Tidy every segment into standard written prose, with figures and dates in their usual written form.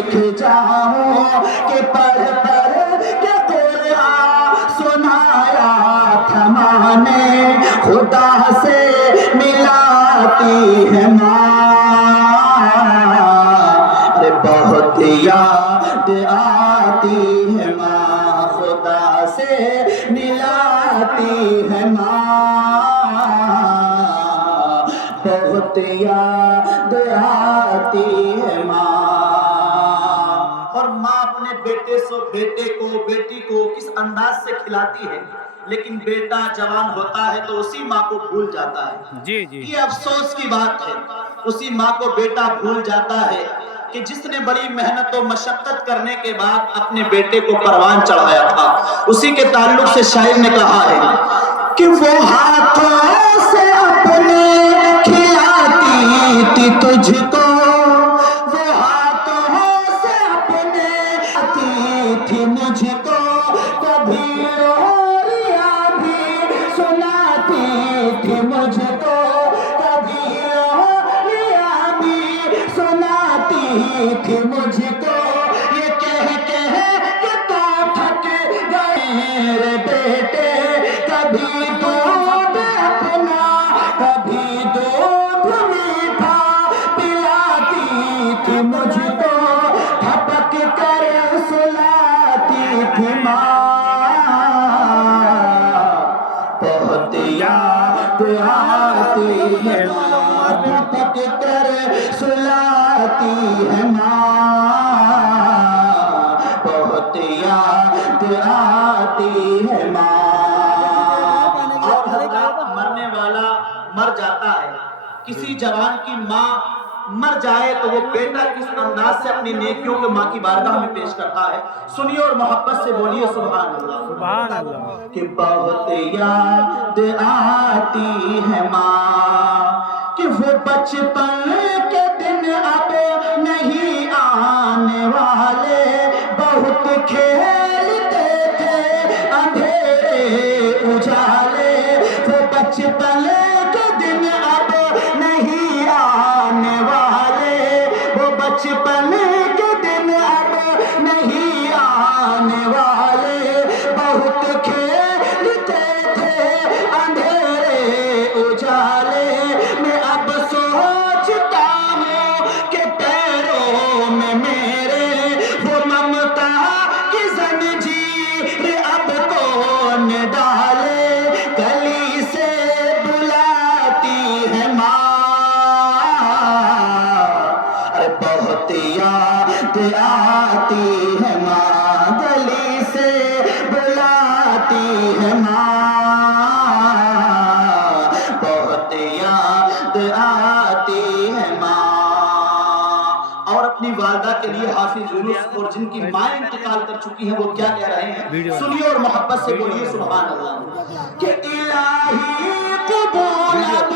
जाऊं कि पढ़ पढ़ के कुरान सुनाया था माँ ने, खुदा से मिलाती है माँ, बहुत याद आती है माँ, खुदा से मिलाती है माँ, बहुत याद आती है माँ। और माँ अपने बेटी को किस अंदाज से खिलाती है, लेकिन बेटा जवान होता है तो उसी माँ को भूल जाता है। जी जी। ये अफसोस की बात है, उसी माँ को बेटा भूल जाता है कि जिसने बड़ी मेहनत और मशक्कत करने के बाद अपने बेटे को परवान चढ़ाया था। उसी के ताल्लुक से शायर ने कहा है कि वो हाथों से अपने खिलाती थी तुझको, वो हाथों से अपने थी मुझको, कभी लोरिया भी सुनाती थी मुझको, कभी लोरिया भी सुनाती थी मुझको, ये कह के तो थक गए रे बेटे, कभी दूध अपना कभी दूध मीठा पिलाती थी मुझको, थपक कर सुलाती थी माँ, बहुत याद आती है माँ, थपक कर सुलाती है माँ, बहुत याद आती है माँ। और हज़रात मरने वाला मर जाता है, किसी जवान की माँ मर जाए तो वो बेटा किस अंदाज से अपनी नेकियों को माँ की बारगाह में पेश करता है, सुनिए और मोहब्बत से बोलिए सुभान अल्लाह। सुभान अल्लाह। कि बहुत याद आती है माँ, कि वो बचपन के दिन अब नहीं आने वाले, बहुत खेलते थे अंधेरे उजाले, वो बचपन के दिन अब नहीं आने वाले, वो बचपन के दिन अब नहीं आने वाले, बहुत खेलते थे अंधेरे उजाले, मैं अब सोचता हूँ कि पैरों में मेरे वो ममता की जंजीर अब कौन डाले, गली से बुलाती है माँ, अरे बहुत याद आती है माँ, गली से बुलाती है माँ, बहुत याद आती है माँ। और अपनी वालदा के लिए हाफिज यूनुस और जिनकी माँ इंतकाल कर चुकी है वो क्या कह रहे हैं, सुनिए और मोहब्बत से बोलिए सुभान अल्लाह। कि इलाही कबूल अब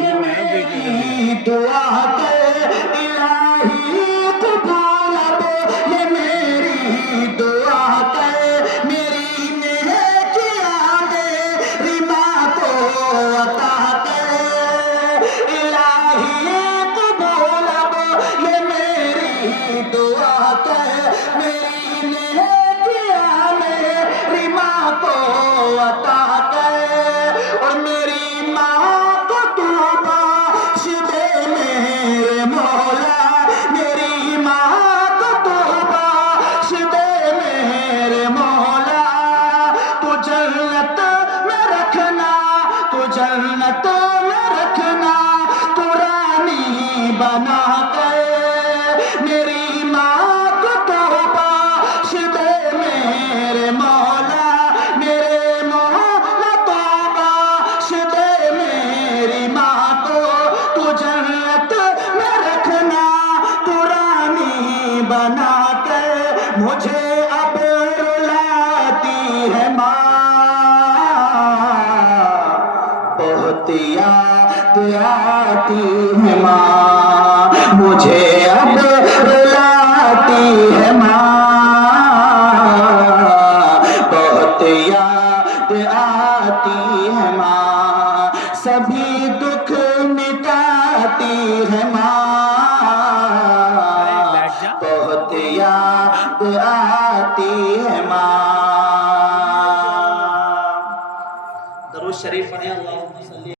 ये मेरी दुआ कर, इलाही कबूल अब ये मेरी दुआ कर, मेरी नेकियां मेरी माँ को अता कर, इलाही कबूल अब ये मेरी दुआ कर, मेरी नेकियां मेरी माँ को अता कर, और मेरी माँ को तू बख्श दे मेरे मौला, मेरी माँ को तू बख्श दे मेरे मौला, तू जन्नत में रखना, तू जन्नत में रखना, तू रानी बना कर, मेरी माँ को तू बख्श दे मेरे मौला, मेरे मौला तो बख्श दे मेरी माँ को, तू जन्नत में रखना, तू रानी बना कर, मुझे अब रुलाती है माँ, बहुत याद आती है माँ, मुझे अब रुलाती है माँ, बहुत याद आती है माँ, सभी दुख मिटाती है माँ, बहुत بہت یاد آتی ہے ماں. درود شریف پڑھیں. اللہم صلی